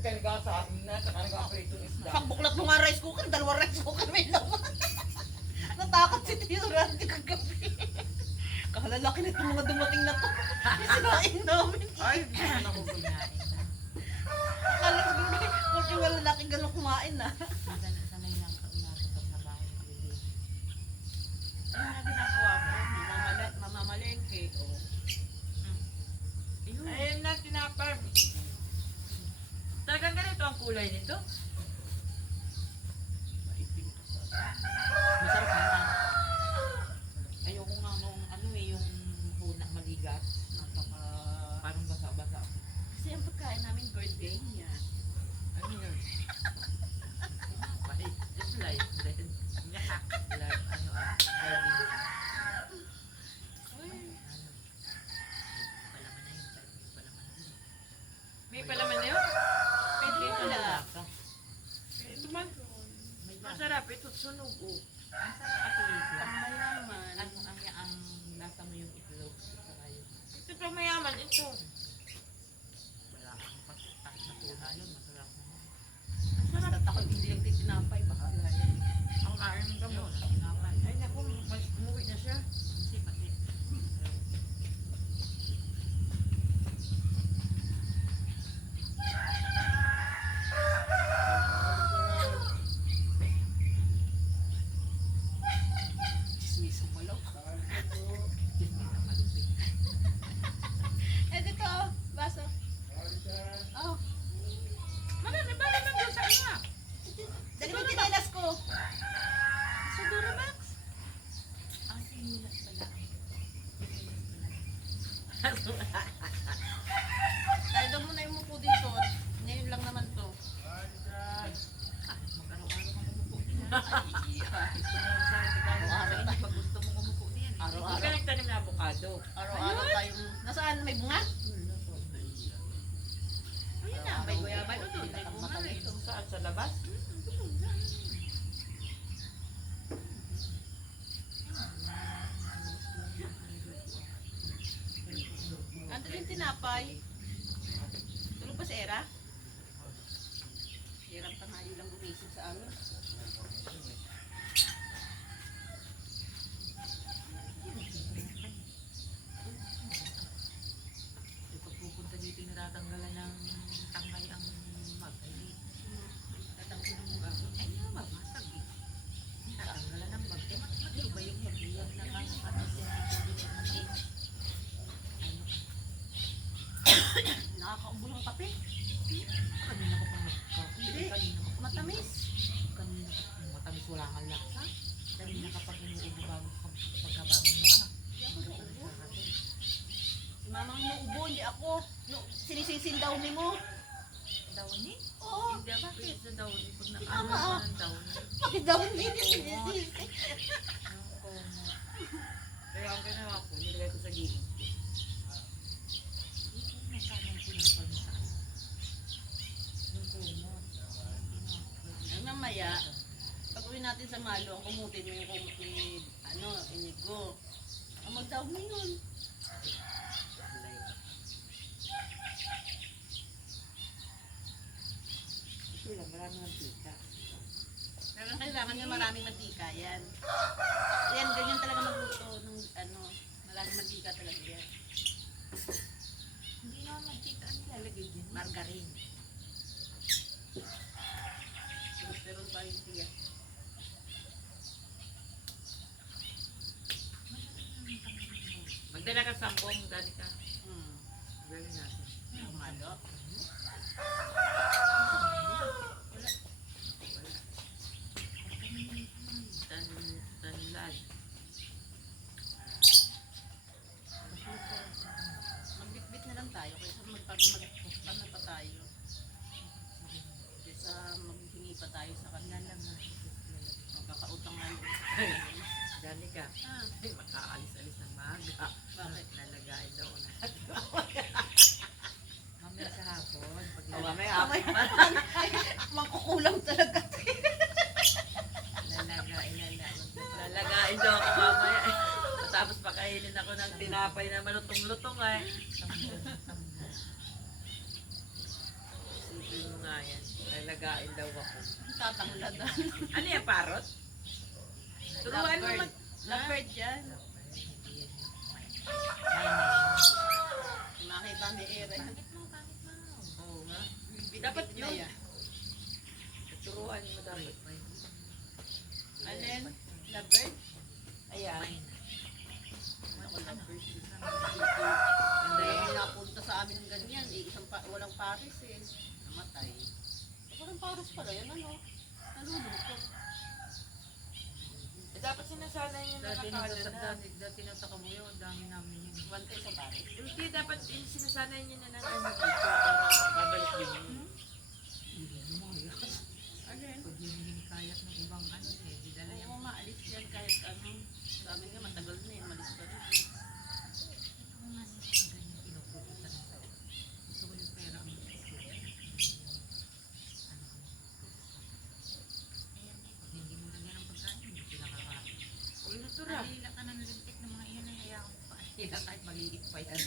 Talaga sa akin na, saka nag-operate isda. Pagbuklat mo nga rice cooker, dalawang rice cooker may laman. Natakot si Tio Randy kagabi. Kahalalaki na itong mga dumating na to. Isinain namin. Ay, hindi na ako kumain. Kala ko gabi, porque wala laki gano'ng kumain na. Sanay na kapag na bahay ng bibig. Ano na ginagawa ko? Mamamalengke. Ayun na, tinapay. Talagang ganito ang kulay nito? Masarap naman. Ayoko nga nung ano eh, yung huna maligat. Parang basa-basa. Kasi ang pagkain namin birthday niya. Ano yun? It's light then. Like ano garden. May palaman na yun? Pwede Wala. yung lasa. Ito man. May lasa. Masarap, ito sunog oh. Ang sarap at ligo. Pangmayaman. Ang lasa mo yung itlog. Saka yung Ito pa mayaman, ito. wala kang kahit na tuna yun. Masarap naman. Basta ako hindi lang titinapay. Baka yan. Ang kain ng Yun, gamot. ang tinapay. Ay naku, mas umuwi na siya. Kasi pati. Chismisong walaw. Hindi na malupit. Eh, dito, baso. Oh, Marami ba naman doon sa ano ah? dali mo tinalas ko. So, Duramax. Ang sinilas pala. Dahil daw muna yung mupo din to. Ngayon lang naman to. Mag-araw-araw kang umupo din. Araw-araw tayo. Pag gusto mong umupo diyan. Hindi ka Araw-araw. nagtanim na avocado. Araw-araw tayong... Nasaan? May bunga? Ayun na, may guyabay o doon. May bunga Matangay rin. to. Saan? Sa labas? Ando yung tinapay. Tulog pa si Era? Hirap tanghali lang gumising sa amin. Pag pupunta dito, natatanggalan ng tangkay ang mag. Ay, tatanggalan ng mag. Ay, yung magmasag eh. Tatanggalan ng mag. Eh, matibay yung mag. Yan lang ang ano siya. Nakakaubo ng kape. Kanina ko pang nagkape. Hindi. Kanina ko pang Matamis. Kanina ka pang matamis. Wala kang lasa. Kanina kapag inuubo bago pagkabangon mo ah. Hindi ako nauubo. Si Mama ang nauubo, hindi ako. No, sinisisin daw ni mo. Dawni? Oo. Hindi bakit sa dawni? Pag Tama, nakaano ah. ka ng dawni. Bakit daw hindi niya sinisisi? Yung komo. Kaya ang ginawa ko, nilagay ko sa gilid. Nasaan ang pinapag sa ano? Yung komo. Ay, mamaya, pag uwi natin sa Malo, ang kumutin mo yung kumut ni, Inigo. Ang magdaw na yun. Ito lang, marami ng tita. Pero kailangan niya maraming mantika yan. Yan, ganyan talaga magluto ng maraming mantika talaga yan. Hindi naman magtita ang nilalagay din. Margarine. Cholesterol pa yung tiya. Magdala ka sambong, dali ka. Galing natin. Ang malo. Tanlad. Magbitbit na lang tayo kaysa magpapagpapag pa tayo. Kaysa maghingi pa tayo sa kanila lang na magkakautang nga yung Dali ka. Ah, Ay, makaalis-alis ng maga. bakit? Lalagay daw na. Mamaya sa hapon. Pag O, mamaya. Mamaya, mangkukulang talaga. Lalagain daw ako mamaya. Tapos pakainin ako ng tinapay na malutong-lutong eh. Sabi mo nga yan. Lalagain daw ako. Tatanglad. Ano yan, parot? Turuan mo mag... Leopard yan. Hindi yan yung Makita ni Ere. Bakit mo? Bakit mo? Oo nga. Dapat yun. yun. Turuan mo dapat. Alin? Leopard? Ayan. Ako leopard. Hindi. Hindi napunta sa amin ng ganyan. Walang pares eh. Namatay. Walang pares pala yan ano. Nalulungkot. Dapat sinasanay niyo na Dati nakakala na. dati nasa Kabuyaw, ang dami namin yun. Wante sa pares. Hindi, dapat sinasanay niyo na ng ano dito para babalik yun. Hindi lumayas. Alin? Pag yun hinikayat ng ibang ano eh, di dala Oo, yung maalis yan kahit ano. Sa amin nga matagal na eh. Malis pa rin. mga ganyan pinupuputan ko. Gusto ko yung pera ang gusto ko. Pag hindi mo lagyan ng pagkain, hindi sila kakain. Uy, natura. Alila ka ng lintik ng mga iyan ay hayaan ko pa. Alila kahit maliit pa yan.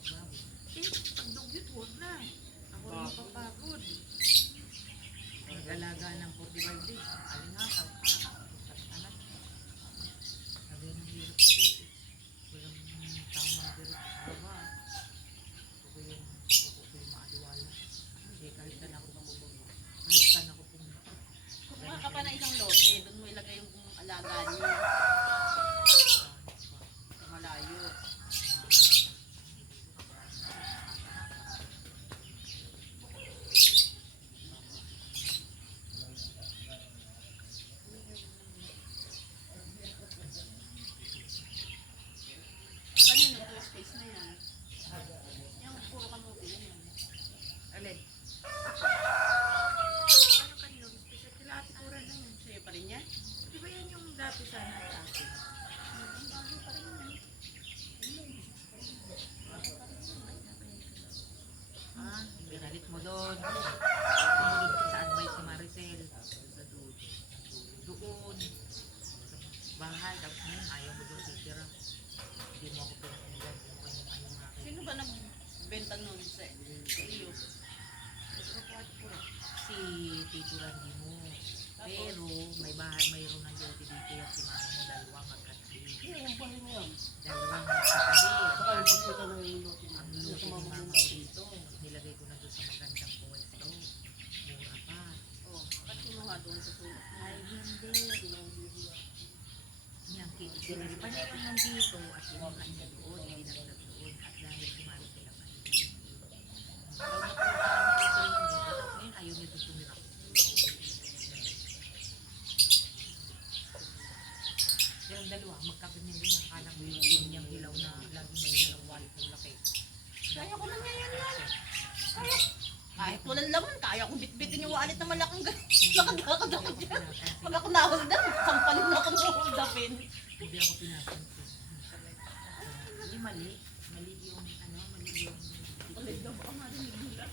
Pag dugyot, huwag na. Ako rin mapapagod. Nag-alaga ng 45 days. Alingakaw. Anak. Sabi ng hirap sa iyo. Walang tamang direct sa baba. Ako yung maaliwala. Hindi kahit saan ako mamubuno. Kahit saan ako pumunta. Kumuha ka pa ng isang lote. Doon mo ilagay yung alaga niyo. Sa malayo. Kanino to yung space na yan? Yung puro kamuti yan. Alin? Ano kanino? Special kila Ate Cora na yun. Sa'yo pa rin yan? Di ba yan yung dati sana sa akin? Ah, binalit mo doon. Sumunod ka sa advice ni Maricel. Sa doon. Doon. Sa bahay. Tapos ngayon, ayaw mo doon titira. Hindi mo ako pinakinggan. Hindi mo kayo ayaw nga kayo. Sino ba nagbenta nun sa iyo? Si Tito Randy mo. Pero may bahay, mayroon ng duty dito yan si mama mo. Dalawang magkatabi. Yung bahay mo yan. Dalawang magkatabi. Saka yung pagkita na yung lote mo. Ang Yung luto sa ni mga mama maganda. dito, nilagay ko na doon sa magandang pwesto. Mura pa. Oh, ba't kinuha doon sa sulok? Ay, hindi. Yan, sinilipan niya yung nandito at yung kanya doon, dinagdag doon. At dahil sumali sila pa. Ngayon, ayaw niya doon tumira. Yung dalawa, magkapinin din ang anak mo yung niyang hilaw na laging may hilaw wallet ng laki. Kaya ko lang yan yan. Kahit walang laman, kaya kong bitbitin yung wallet na malaking ganun. Lakad-lakad ako dyan. Pag ako naholdan, sampalin ako ng holdapin. Hindi ako pinapansin. Hindi mali. Mali yung ano, mali yung... Ulit daw, baka marinig nila.